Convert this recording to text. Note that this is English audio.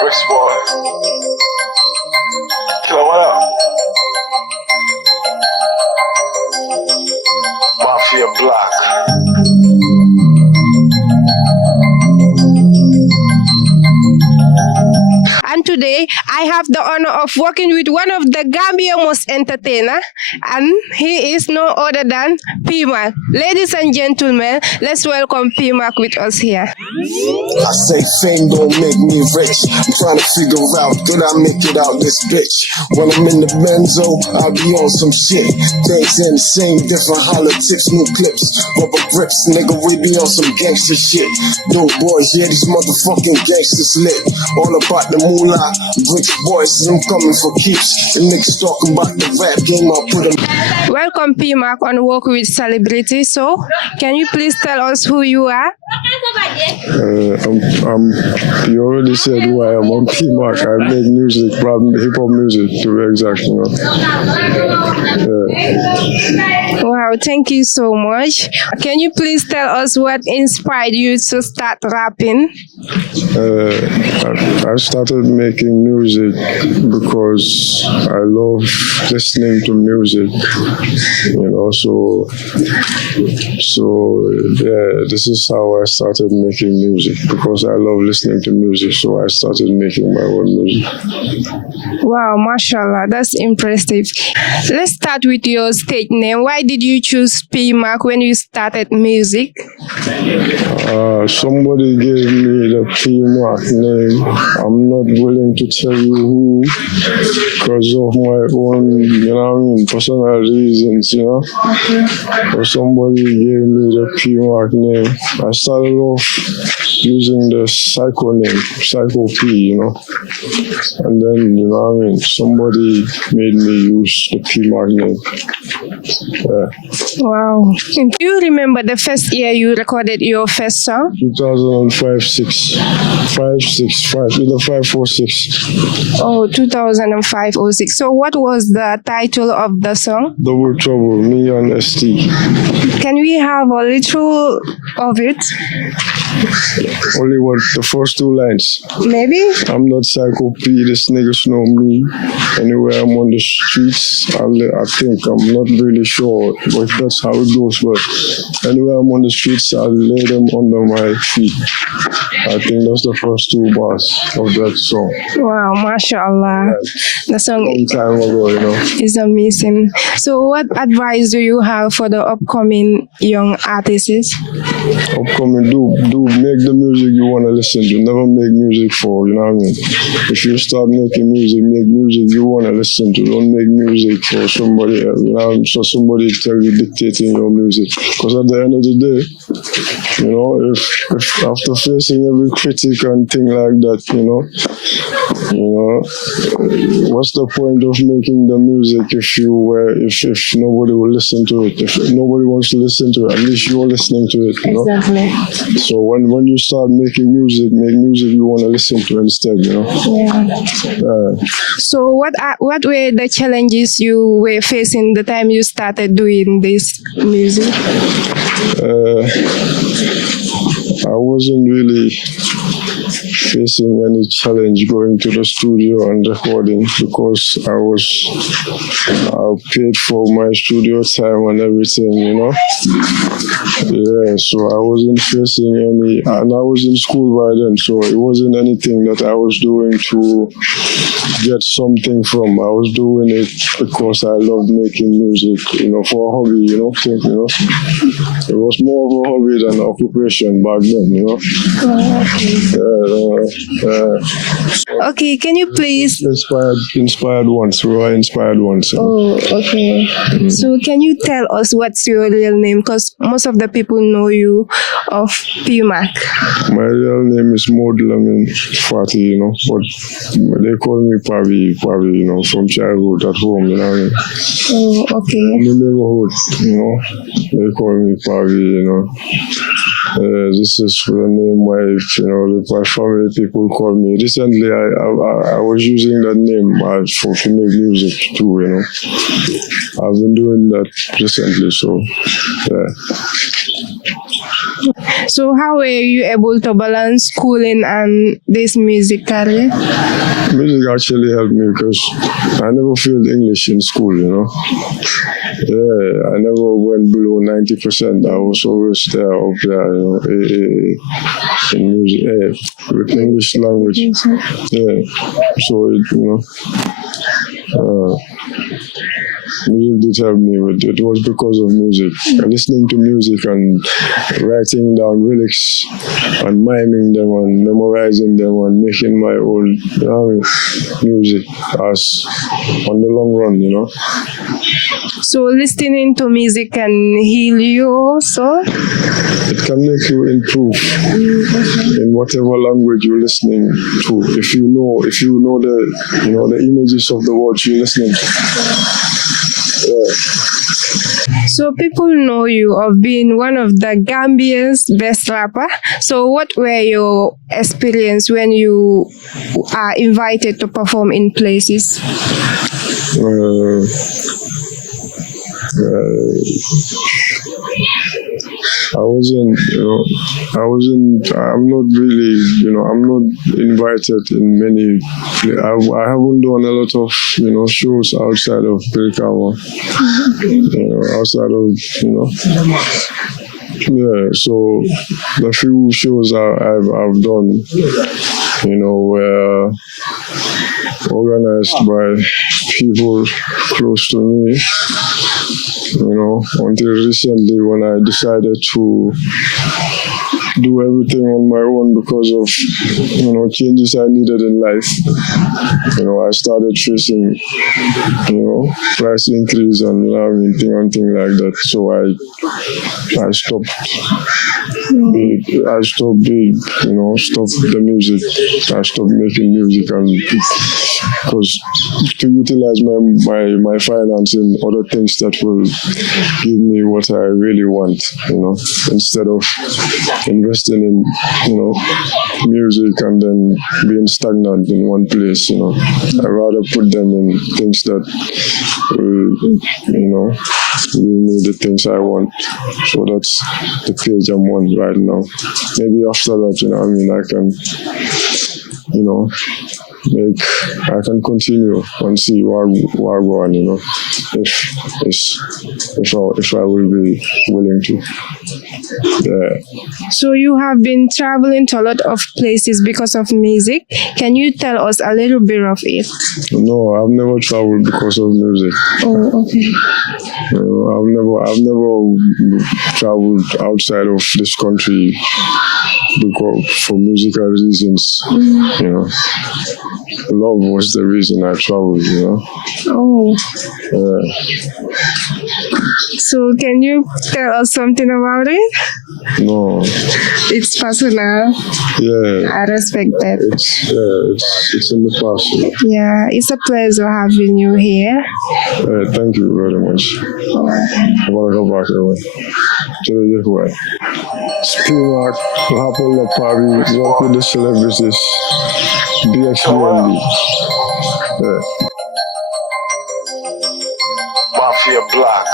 Bricks boy. Killer, what up? Mafia Block. And today, I have the honor of working with one of the Gambia most entertainer, and he is no other than P.Mack. Ladies and gentlemen, let's welcome P.Mack with us here. I say fame don't make me rich. I'm trying to figure out, did I make it out this bitch? When I'm in the benzo, I'll be on some shit. Things ain't the same, different hollow tips, new clips, rubber grips, nigga, we be on some gangster shit. Yo boys, yeah, these motherfucking gangsters lit. All about the moolah, bricks boys, I'm coming for keeps. The niggas talking about the rap game, I'll put them. Welcome P.Mack on Work with Celebrity. So, can you please tell us who you are? You already said who I am. I'm P.Mack. I make music, hip hop music to be exact, you know. Yeah. Wow, thank you so much. Can you please tell us what inspired you to start rapping? I started making music because I love listening to music, you know, so yeah, this is how I started making music, because I love listening to music, so I started making my own music. Wow, mashallah, that's impressive. Let's start with your stage name. Why did you choose P.Mack when you started music? Somebody gave me the P.Mack name. I'm not willing to tell you who, because of my own, you know what I mean, personal reasons, you know. But somebody gave me the P.Mack name. I started off using the Psycho name, Psycho P, you know. And then, you know what I mean, somebody made me use the P.Mack name. Yeah. Wow. Do you remember the first year you recorded your first song? 2005-06. 5-6. Oh, 2005 or 6. So what was the title of the song? Double Trouble, me and ST. Can we have a little of it? Only what, the first two lines? Maybe? I'm not Psycho P, this niggas know me. Anywhere I'm on the streets, I think, I'm not really sure if that's how it goes, but anywhere I'm on the streets, I'll lay them under my feet. I think that's the first two bars of that song. Wow, mashallah. The song Long time ago, you know. is amazing. So what advice do you have for the upcoming young artists? Upcoming, do make the music you want to listen to. Never make music for, you know what I mean? If you start making music, make music you want to listen to. Don't make music for somebody else, you know, so somebody tell you dictating your music. Because at the end of the day, you know, if after facing every critic and thing like that, you know, what's the point of making the music if nobody will listen to it? If nobody wants to listen to it, at least you're listening to it, you know? Exactly. So when you start making music, make music you want to listen to instead, you know? Yeah. So what were the challenges you were facing the time you started doing this music? I wasn't really facing any challenge going to the studio and recording, because I paid for my studio time and everything, you know. Yeah, so I wasn't facing any, and I was in school by then, so it wasn't anything that I was doing to get something from. I was doing it because I loved making music, you know, for a hobby, you know, think, you know. It was more of a hobby than an occupation back then, you know. Okay, can you please... Inspired ones, we were inspired ones. Oh, okay. So can you tell us what's your real name? Because most of the people know you of P.Mack. My real name is Modlamin Fati, you know, but they call me Pavi, you know, from childhood at home, you know what I mean? Oh, okay. In the neighborhood, you know, they call me Pavi, you know. This is the name my family people call me. Recently, I was using that name to make music too. I've been doing that recently, so yeah. So how were you able to balance schooling and this music career? Music actually helped me because I never failed English in school. Yeah, I never went below 90%. I was always there up there, in music, with English language. Yeah, so music did help me with it. It was because of music. Listening to music and writing down lyrics and miming them and memorizing them and making my own music as on the long run, So listening to music can heal you also? It can make you improve in whatever language you're listening to. If you know the images of the words you're listening to. Yeah. So people know you of being one of the Gambia's best rapper. So what were your experience when you are invited to perform in places? I'm not really, I'm not invited in many, I haven't done a lot of, shows outside of Birkawa, outside of, yeah, so the few shows I've done, were organized by people close to me. Until recently when I decided to do everything on my own because of, changes I needed in life. I started facing, price increase and thing like that. So I stopped. Stopped the music. I stopped making music, and because to utilize my finance in other things that will give me what I really want, instead of investing in, music and then being stagnant in one place, I'd rather put them in things that will, give me the things I want. So that's the page I'm on right now. Maybe after that, I can, I can continue and see where I go on, if I will be willing to. Yeah. So you have been traveling to a lot of places because of music. Can you tell us a little bit of it? No, I've never traveled because of music. Oh, okay. I've never traveled outside of this country because for musical reasons. Love was the reason I traveled. Oh. Yeah. So can you tell us something about it? No. It's personal. Yeah. I respect that. It's in the past. Yeah, it's a pleasure having you here. Thank you very much. I want to go back away. It's P.Mack, Apple the Party, work with the celebrities, BXBNB. Yeah. Mafia Block.